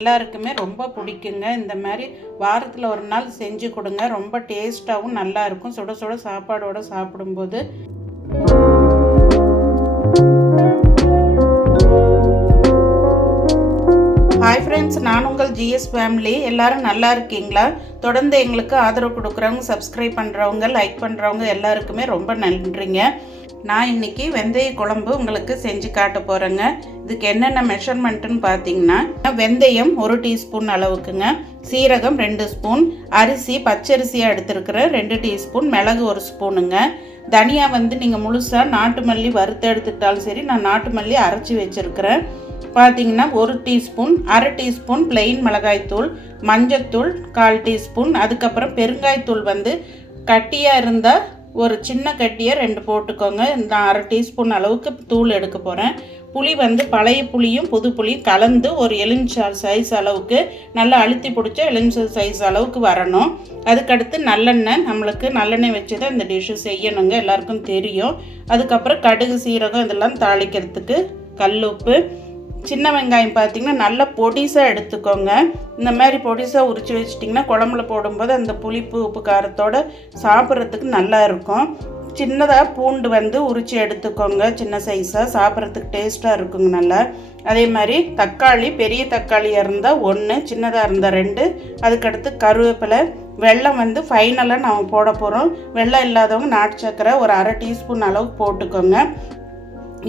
எல்லாருக்குமே ரொம்ப பிடிக்குங்க. இந்த மாதிரி வாரத்தில் ஒரு நாள் செஞ்சு கொடுங்க. ரொம்ப டேஸ்ட்டாகவும் நல்லாயிருக்கும் சுட சுட சாப்பாடோட சாப்பிடும்போது. ஹாய் ஃப்ரெண்ட்ஸ் நான் உங்கள் ஜிஎஸ் ஃபேமிலி எல்லாரும் நல்லா இருக்கீங்களா? தொடர்ந்து எங்களுக்கு ஆதரவு கொடுக்குறவங்க சப்ஸ்கிரைப் பண்ணுறவங்க லைக் பண்ணுறவங்க எல்லாருக்குமே ரொம்ப நன்றிங்க. நான் இன்னைக்கு வெந்தய குழம்பு உங்களுக்கு செஞ்சு காட்ட போகிறேங்க இதுக்கு என்னென்ன மெஷர்மெண்ட்டுன்னு பார்த்தீங்கன்னா வெந்தயம் ஒரு டீஸ்பூன் அளவுக்குங்க. சீரகம் ரெண்டு ஸ்பூன். அரிசி பச்சரிசியாக எடுத்துருக்கிறேன் ரெண்டு டீஸ்பூன். மிளகு ஒரு ஸ்பூனுங்க. தனியா வந்து நீங்கள் முழுசாக நாட்டு மல்லி வறுத்து எடுத்துக்கிட்டாலும் சரி நான் நாட்டு மல்லி அரைச்சி வச்சுருக்கிறேன். பார்த்தீங்கன்னா ஒரு டீஸ்பூன் அரை டீஸ்பூன் பிளெயின் மிளகாய்த்தூள் மஞ்சத்தூள் கால் டீஸ்பூன். அதுக்கப்புறம் பெருங்காயத்தூள் வந்து கட்டியாக இருந்தால் ஒரு சின்ன கட்டியை ரெண்டு போட்டுக்கோங்க. இந்த அரை டீஸ்பூன் அளவுக்கு தூள் எடுக்க போகிறேன் புளி வந்து பழைய புளியும் புது புளியும் கலந்து ஒரு எலுமிச்சை சைஸ் அளவுக்கு நல்லா அழுத்தி பிடிச்ச எலுமிச்சை சைஸ் அளவுக்கு வரணும். அதுக்கடுத்து நல்லெண்ணெய் நம்மளுக்கு நல்லெண்ணெய் வச்சு தான் இந்த டிஷ்ஷு செய்யணுங்க. எல்லாருக்கும் தெரியும். அதுக்கப்புறம் கடுகு சீரகம் இதெல்லாம் தாளிக்கிறதுக்கு கல் உப்பு சின்ன வெங்காயம் பார்த்தீங்கன்னா நல்லா பொடிசாக எடுத்துக்கோங்க. இந்த மாதிரி பொடிசாக உரித்து வச்சிட்டிங்கன்னா குழம்புல போடும்போது அந்த புளிப்பு உப்பு காரத்தோட சாப்பிட்றதுக்கு நல்லா இருக்கும். சின்னதாக பூண்டு வந்து உரித்து எடுத்துக்கோங்க. சின்ன சைஸாக சாப்பிட்றதுக்கு டேஸ்ட்டாக இருக்குங்க நல்லா. அதே மாதிரி தக்காளி பெரிய தக்காளியாக இருந்தால் ஒன்று சின்னதாக இருந்தால் ரெண்டு. அதுக்கடுத்து கருவேப்பிலை. வெள்ளம் வந்து ஃபைனலாக நாம் போட போகிறோம் வெள்ளம் இல்லாதவங்க நாட்டு சக்கரை ஒரு அரை டீஸ்பூன் அளவுக்கு போட்டுக்கோங்க.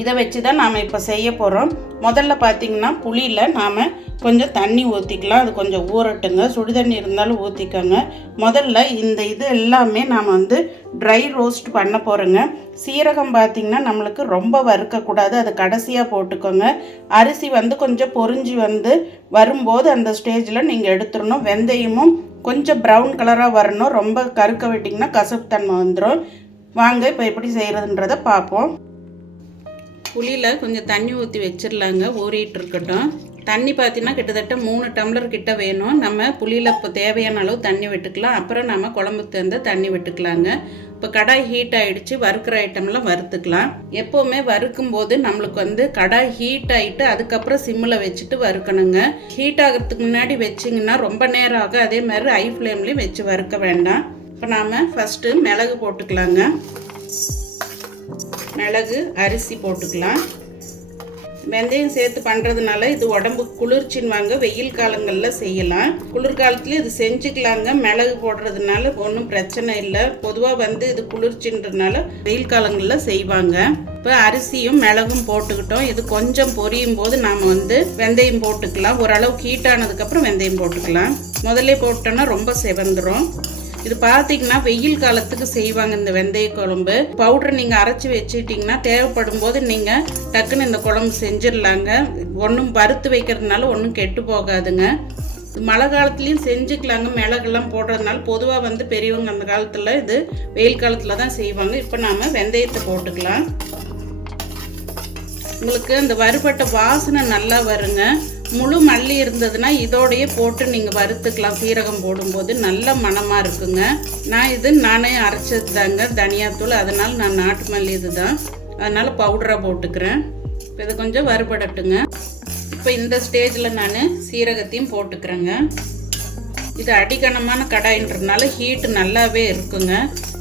இதை வச்சு தான் நாம் இப்போ செய்ய போகிறோம் முதல்ல பார்த்திங்கன்னா புளியில் நாம் கொஞ்சம் தண்ணி ஊற்றிக்கலாம் அது கொஞ்சம் ஊறட்டுங்க. சுடு தண்ணி இருந்தாலும் ஊற்றிக்கோங்க முதல்ல இந்த இது எல்லாமே நாம் வந்து ட்ரை ரோஸ்ட் பண்ண போகிறோங்க சீரகம் பார்த்திங்கன்னா நம்மளுக்கு ரொம்ப வறுக்கக்கூடாது அது கடைசியாக போட்டுக்கோங்க. அரிசி வந்து கொஞ்சம் பொறிஞ்சி வந்து வரும்போது அந்த ஸ்டேஜில் நீங்கள் எடுத்துடணும். வெந்தயமும் கொஞ்சம் ப்ரௌன் கலராக வரணும். ரொம்ப கருக்க விட்டிங்கன்னா கசப்பு தன்மை வந்துடும் வாங்க இப்போ எப்படி செய்கிறதுன்றதை பார்ப்போம். புளியில் கொஞ்சம் தண்ணி ஊற்றி வச்சிடலாங்க ஊறிட்டு இருக்கட்டும் தண்ணி பார்த்தீங்கன்னா கிட்டத்தட்ட மூணு டம்ளர் கிட்ட வேணும். நம்ம புளியில் இப்போ தேவையான அளவு தண்ணி விட்டுக்கலாம். அப்புறம் நம்ம குழம்புக்கு தகுந்த தண்ணி விட்டுக்கலாங்க. இப்போ கடாய் ஹீட் ஆகிடுச்சு வறுக்கிற ஐட்டம்லாம் வறுத்துக்கலாம். எப்போவுமே வறுக்கும் போது நம்மளுக்கு வந்து கடாய் ஹீட் ஆகிட்டு அதுக்கப்புறம் சிம்மில் வச்சுட்டு வறுக்கணுங்க. ஹீட் ஆகிறதுக்கு முன்னாடி வச்சிங்கன்னா ரொம்ப நேரம் ஆகும் அதே மாதிரி ஐ ஃப்ளேம்லேயும் வச்சு வறுக்க வேண்டாம். இப்போ நாம் ஃபஸ்ட்டு மிளகு போட்டுக்கலாங்க. மிளகு அரிசி போட்டுக்கலாம். வெந்தயம் சேர்த்து பண்ணுறதுனால இது உடம்பு குளிர்ச்சின்னு வாங்க வெயில் காலங்களில் செய்யலாம். குளிர்காலத்துலேயும் இது செஞ்சுக்கலாங்க. மிளகு போடுறதுனால ஒன்றும் பிரச்சனை இல்லை. பொதுவாக வந்து இது குளிர்ச்சின்றதுனால வெயில் காலங்களில் செய்வாங்க. இப்போ அரிசியும் மிளகும் போட்டுக்கிட்டோம். இது கொஞ்சம் பொரியும் போது நாம் வந்து வெந்தயம் போட்டுக்கலாம். ஓரளவுக்கு ஹீட் ஆனதுக்கப்புறம் வெந்தயம் போட்டுக்கலாம். முதல்ல போட்டோன்னா ரொம்ப செவந்துடும் இது பார்த்தீங்கன்னா வெயில் காலத்துக்கு செய்வாங்க இந்த வெந்தய குழம்பு. பவுடர் நீங்கள் அரைச்சி வச்சுட்டிங்கன்னா தேவைப்படும் போது நீங்கள் டக்குன்னு இந்த குழம்பு செஞ்சிடலாங்க. ஒன்றும் வறுத்து வைக்கிறதுனால ஒன்றும் கெட்டு போகாதுங்க. மழை காலத்துலேயும் செஞ்சுக்கலாங்க. மிளகெல்லாம் போடுறதுனால பொதுவாக வந்து பெரியவங்க அந்த காலத்தில் இது வெயில் காலத்தில் தான் செய்வாங்க. இப்போ நாம் வெந்தயத்தை போட்டுக்கலாம். உங்களுக்கு அந்த வறுபட்ட வாசனை நல்லா வருங்க. முழு மல்லி இருந்ததுன்னா இதோடையே போட்டு நீங்கள் வறுத்துக்கலாம். சீரகம் போடும்போது நல்ல மணமாக இருக்குங்க. நான் இது நானே அரைச்சது தாங்க தனியாத்தூள். அதனால் நான் நாட்டு மல்லி இது தான் அதனால் பவுடராக போட்டுக்கிறேன். இப்போ இது கொஞ்சம் வறுபடட்டுங்க. இப்போ இந்த ஸ்டேஜில் நான் சீரகத்தையும் போட்டுக்கிறேங்க. இது அடிக்கணமான கடாயின்றதுனால ஹீட்டு நல்லாவே இருக்குங்க.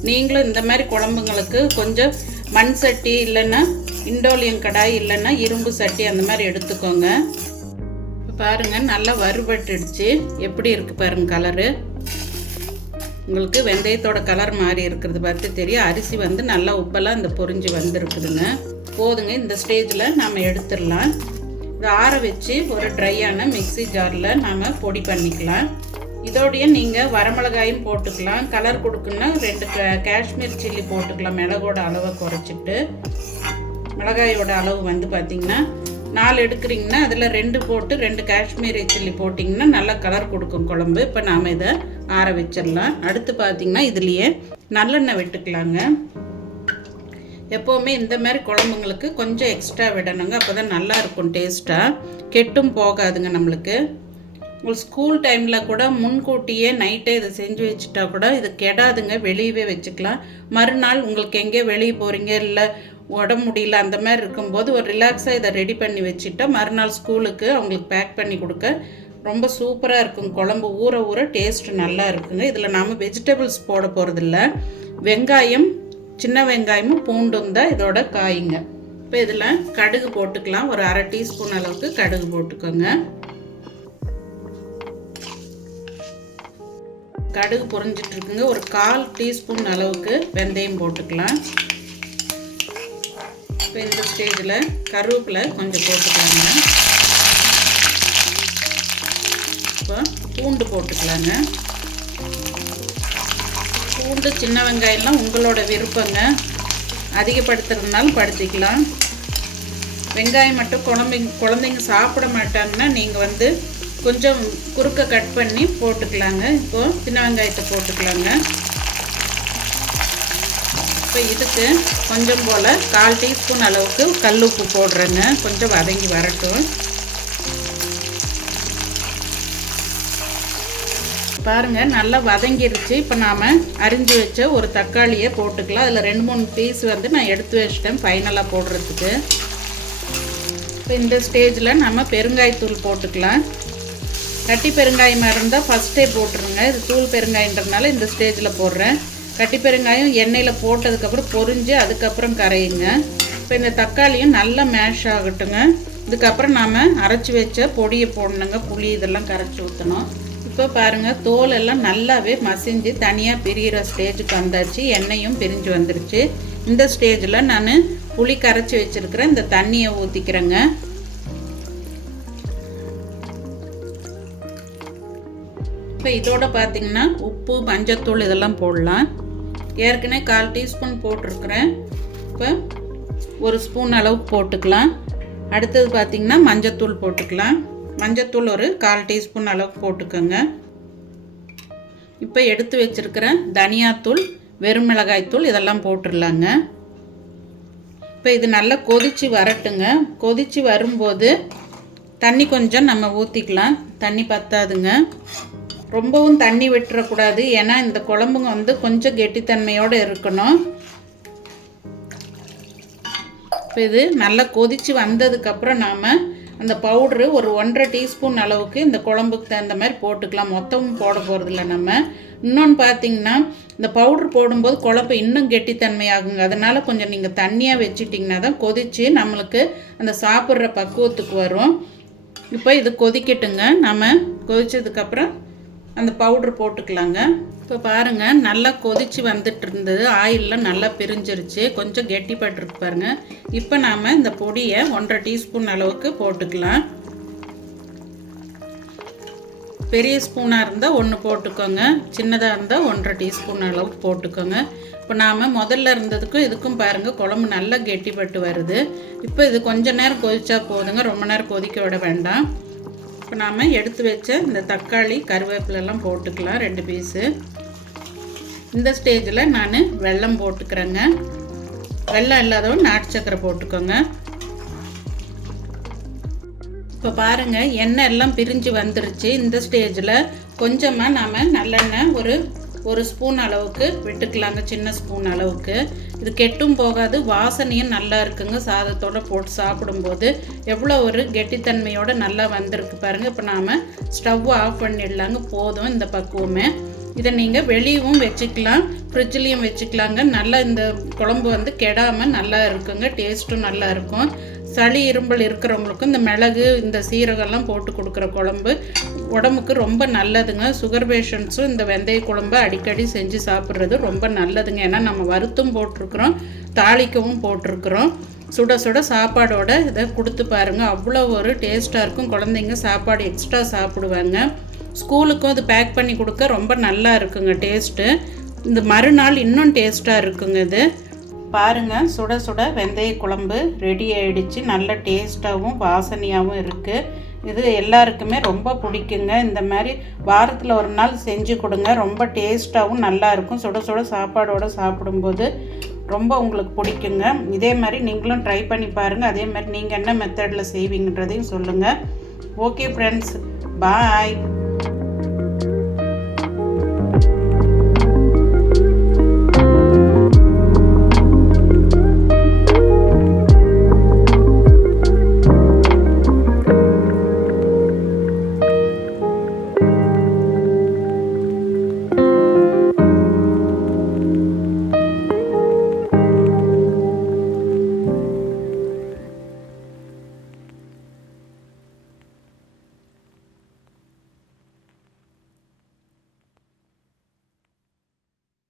நீங்களும் இந்த மாதிரி குழம்புங்களுக்கு கொஞ்சம் மண் சட்டி இல்லைன்னா இண்டோலியம் கடாய் இல்லைன்னா இரும்பு சட்டி அந்த மாதிரி எடுத்துக்கோங்க. பாருங்க நல்லா வறுபட்டுடுச்சு. எப்படி இருக்கு பாருங்க கலரு உங்களுக்கு வெந்தயத்தோட கலர் மாறி இருக்கிறது பார்த்து தெரியும். அரிசி வந்து நல்லா உப்பெல்லாம் இந்த பொரிஞ்சு வந்திருக்குதுங்க. போதுங்க இந்த ஸ்டேஜில் நாம் எடுத்துடலாம். இதை ஆற வச்சு ஒரு ட்ரையான மிக்சி ஜாரில் நாம் பொடி பண்ணிக்கலாம். இதோடைய நீங்கள் வரமிளகாயும் போட்டுக்கலாம். கலர் கொடுக்குன்னா ரெண்டு காஷ்மீர் சில்லி போட்டுக்கலாம். மிளகோட அளவை குறைச்சிட்டு. மிளகாயோட அளவு வந்து பார்த்திங்கன்னா நாலு எடுக்கிறீங்கன்னா அதில் ரெண்டு போட்டு ரெண்டு காஷ்மீரி சில்லி போட்டிங்கன்னா நல்லா கலர் கொடுக்கும் குழம்பு. இப்போ நாம் இதை ஆற வச்சிடலாம். அடுத்து பார்த்திங்கன்னா இதுலேயே நல்லெண்ணெய் விட்டுக்கலாங்க. எப்போவுமே இந்த மாதிரி குழம்புங்களுக்கு கொஞ்சம் எக்ஸ்ட்ரா விடணுங்க. அப்போ தான் நல்லா இருக்கும் டேஸ்ட்டாக கெட்டும் போகாதுங்க நம்மளுக்கு. உங்களுக்கு ஸ்கூல் டைமில் கூட முன்கூட்டியே நைட்டே இதை செஞ்சு வச்சுட்டா கூட இது கெடாதுங்க. வெளியவே வச்சுக்கலாம். மறுநாள் உங்களுக்கு எங்கேயோ வெளியே போகிறீங்க இல்லை உடம்பு முடியல அந்த மாதிரி இருக்கும்போது ஒரு ரிலாக்ஸாக இதை ரெடி பண்ணி வச்சுட்டா மறுநாள் ஸ்கூலுக்கு அவங்களுக்கு பேக் பண்ணி கொடுக்க. ரொம்ப சூப்பராக இருக்கும். குழம்பு ஊற ஊற டேஸ்ட் நல்லா இருக்குங்க. இதில் நாம் வெஜிடபிள்ஸ் போட போகிறதில்ல வெங்காயம் சின்ன வெங்காயமும் பூண்டும் தான் இதோட காய்ங்க. இப்போ இதில் கடுகு போட்டுக்கலாம். ஒரு அரை டீஸ்பூன் அளவுக்கு கடுகு போட்டுக்கோங்க. கடுகு பொரிஞ்சிட்டு இருக்குங்க ஒரு கால் டீஸ்பூன் அளவுக்கு வெந்தயம் போட்டுக்கலாம். இப்போ இந்த ஸ்டேஜில் கருவேப்பிலை கொஞ்சம் போட்டுக்கலாங்க. இப்போ பூண்டு போட்டுக்கலாங்க. பூண்டு சின்ன வெங்காயம்லாம் உங்களோட விருப்பங்க. அதிகப்படுத்துறதுனாலும் படுத்திக்கலாம். வெங்காயம் மட்டும் குழந்தைங்க குழந்தைங்க சாப்பிட மாட்டாங்கன்னா நீங்கள் வந்து கொஞ்சம் குறுக்க கட் பண்ணி போட்டுக்கலாங்க. இப்போது சின்ன வெங்காயத்தை போட்டுக்கலாங்க. இப்போ இதுக்கு கொஞ்சம் போல் கால் டீஸ்பூன் அளவுக்கு கல் உப்பு போடுறேங்க. கொஞ்சம் வதங்கி வரட்டும். பாருங்கள் நல்லா வதங்கிருச்சு. இப்போ நாம் அரிஞ்சு வச்ச ஒரு தக்காளியை போட்டுக்கலாம். அதில் ரெண்டு மூணு பீஸ் வந்து நான் எடுத்து வச்சிட்டேன் ஃபைனலாக போடுறதுக்கு. இப்போ இந்த ஸ்டேஜில் நம்ம பெருங்காயத்தூள் போட்டுக்கலாம். கட்டி பெருங்காயமாக இருந்தால் ஃபஸ்ட்டே போட்டுருங்க. இது தூள் பெருங்காயன்றதுனால இந்த ஸ்டேஜில் போடுறேன். கட்டி பெருங்காயம் எண்ணெயில் போட்டதுக்கப்புறம் பொரிஞ்சு அதுக்கப்புறம் கரையுங்க. இப்போ இந்த தக்காளியும் நல்லா மேஷ் ஆகட்டுங்க. இதுக்கப்புறம் நாம் அரைச்சி வச்ச பொடியை போடணுங்க. புளி இதெல்லாம் கரைச்சி ஊற்றணும் இப்போ பாருங்கள் தோல் எல்லாம் நல்லாவே மசிஞ்சு தனியாக பிரிகிற ஸ்டேஜுக்கு வந்தாச்சு. எண்ணெயும் பிரிஞ்சு வந்துருச்சு. இந்த ஸ்டேஜில் நான் புளி கரைச்சி வச்சுருக்கிறேன் இந்த தண்ணியை ஊற்றிக்கிறேங்க இப்போ இதோட பார்த்தீங்கன்னா உப்பு மஞ்சத்தூள் இதெல்லாம் போடலாம். ஏற்கனவே கால் டீஸ்பூன் போட்டிருக்கிறேன். இப்போ ஒரு ஸ்பூன் அளவுக்கு போட்டுக்கலாம். அடுத்தது பார்த்திங்கன்னா மஞ்சத்தூள் போட்டுக்கலாம். மஞ்சத்தூள் ஒரு கால் டீஸ்பூன் அளவுக்கு போட்டுக்கோங்க. இப்போ எடுத்து வச்சுருக்கிற தனியாத்தூள் வெறும் மிளகாய்த்தூள் இதெல்லாம் போட்டுடலாங்க. இப்போ இது நல்லா கொதித்து வரட்டுங்க. கொதித்து வரும்போது தண்ணி கொஞ்சம் நம்ம ஊற்றிக்கலாம் தண்ணி பத்தாதுங்க. ரொம்பவும் தண்ணி விட்டுறக்கூடாது. ஏன்னா இந்த குழம்புங்க வந்து கொஞ்சம் கெட்டித்தன்மையோடு இருக்கணும். இப்போ இது நல்லா கொதித்து வந்ததுக்கப்புறம் நாம் அந்த பவுட்ரு ஒரு ஒன்றரை டீஸ்பூன் அளவுக்கு இந்த குழம்புக்கு தகுந்த மாதிரி போட்டுக்கலாம். மொத்தமும் போட போகிறதில்ல நம்ம. இன்னொன்று பார்த்தீங்கன்னா இந்த பவுட்ரு போடும்போது குழம்பு இன்னும் கெட்டித்தன்மையாகுங்க. அதனால் கொஞ்சம் நீங்கள் தண்ணியாக வச்சுட்டிங்கன்னா தான் கொதித்து நம்மளுக்கு அந்த சாப்பிட்ற பக்குவத்துக்கு வரும். இப்போ இது கொதிக்கட்டுங்க. நம்ம கொதித்ததுக்கப்புறம் அந்த பவுட்ரு போட்டுக்கலாங்க. இப்போ பாருங்கள் நல்லா கொதித்து வந்துட்டு இருந்தது ஆயிலெலாம் நல்லா பிரிஞ்சிருச்சு. கொஞ்சம் கெட்டிப்பட்டிருக்கு பாருங்கள் இப்போ நாம் இந்த பொடியை ஒன்றரை டீஸ்பூன் அளவுக்கு போட்டுக்கலாம். பெரிய ஸ்பூனாக இருந்தால் ஒன்று போட்டுக்கோங்க. சின்னதாக இருந்தால் ஒன்றரை டீஸ்பூன் அளவுக்கு போட்டுக்கோங்க. இப்போ நாம் முதல்ல இருந்ததுக்கும் இதுக்கும் பாருங்கள் குழம்பு நல்லா கெட்டிப்பட்டு வருது. இப்போ இது கொஞ்ச நேரம் கொதிச்சா போதுங்க. ரொம்ப நேரம் கொதிக்க விட வேண்டாம். இப்போ நாம் எடுத்து வச்ச இந்த தக்காளி கருவேப்பிலெல்லாம் போட்டுக்கலாம் ரெண்டு பீஸு இந்த ஸ்டேஜில் நான் வெல்லம் போட்டுக்கிறேங்க. வெள்ளம் இல்லாதவன் நாட்டு சக்கரை போட்டுக்கோங்க. இப்போ பாருங்கள் எண்ணெய் எல்லாம் பிரிஞ்சு வந்துருச்சு. இந்த ஸ்டேஜில் கொஞ்சமாக நாம் நல்லெண்ணெய் ஒரு ஒரு ஸ்பூன் அளவுக்கு விட்டுக்கலாங்க சின்ன ஸ்பூன் அளவுக்கு. இது கெட்டும் போகாது வாசனையும் நல்லா இருக்குங்க. சாதத்தோடு போட்டு சாப்பிடும்போது எவ்வளோ ஒரு கெட்டித்தன்மையோடு நல்லா வந்திருக்கு பாருங்கள் இப்போ நாம் ஸ்டவ் ஆஃப் பண்ணிடலாங்க. போதும் இந்த பக்குவமே. இதை நீங்கள் வெளியவும் வச்சுக்கலாம் ஃப்ரிட்ஜ்லேயும் வச்சுக்கலாங்க. நல்லா இந்த குழம்பு வந்து கெடாமல் நல்லா இருக்குங்க. டேஸ்ட்டும் நல்லா இருக்கும். சளி இரும்பல் இருக்கிறவங்களுக்கும் இந்த மிளகு இந்த சீரகம்லாம் போட்டு கொடுக்குற குழம்பு உடம்புக்கு ரொம்ப நல்லதுங்க. சுகர் பேஷண்ட்ஸும் இந்த வெந்தய குழம்பு அடிக்கடி செஞ்சு சாப்பிட்றது ரொம்ப நல்லதுங்க. ஏன்னா நம்ம வருத்தும் போட்டிருக்கிறோம் தாளிக்கவும் போட்டிருக்கிறோம். சுட சுட சாப்பாடோட இதை கொடுத்து பாருங்கள் அவ்வளோ ஒரு டேஸ்ட்டாக இருக்கும். குழந்தைங்க சாப்பாடு எக்ஸ்ட்ரா சாப்பிடுவாங்க. ஸ்கூலுக்கும் இது பேக் பண்ணி கொடுக்க ரொம்ப நல்லா இருக்குங்க டேஸ்ட்டு. இந்த மறுநாள் இன்னும் டேஸ்ட்டாக இருக்குங்க இது. பாருங்கள் சுட சுட வெந்தய குழம்பு ரெடி ஆயிடுச்சு. நல்ல டேஸ்ட்டாகவும் வாசனையாகவும் இருக்குது இது எல்லாருக்குமே ரொம்ப பிடிக்குங்க. இந்த மாதிரி வாரத்தில் ஒரு நாள் செஞ்சு கொடுங்க. ரொம்ப டேஸ்ட்டாகவும் நல்லாயிருக்கும் சுட சுட சாப்பாடோடு சாப்பிடும்போது ரொம்ப உங்களுக்கு பிடிக்குங்க. இதே மாதிரி நீங்களும் ட்ரை பண்ணி பாருங்கள் அதே மாதிரி நீங்கள் என்ன மெத்தடில் செய்வீங்கன்றதையும் சொல்லுங்கள் ஓகே ஃப்ரெண்ட்ஸ் பாய்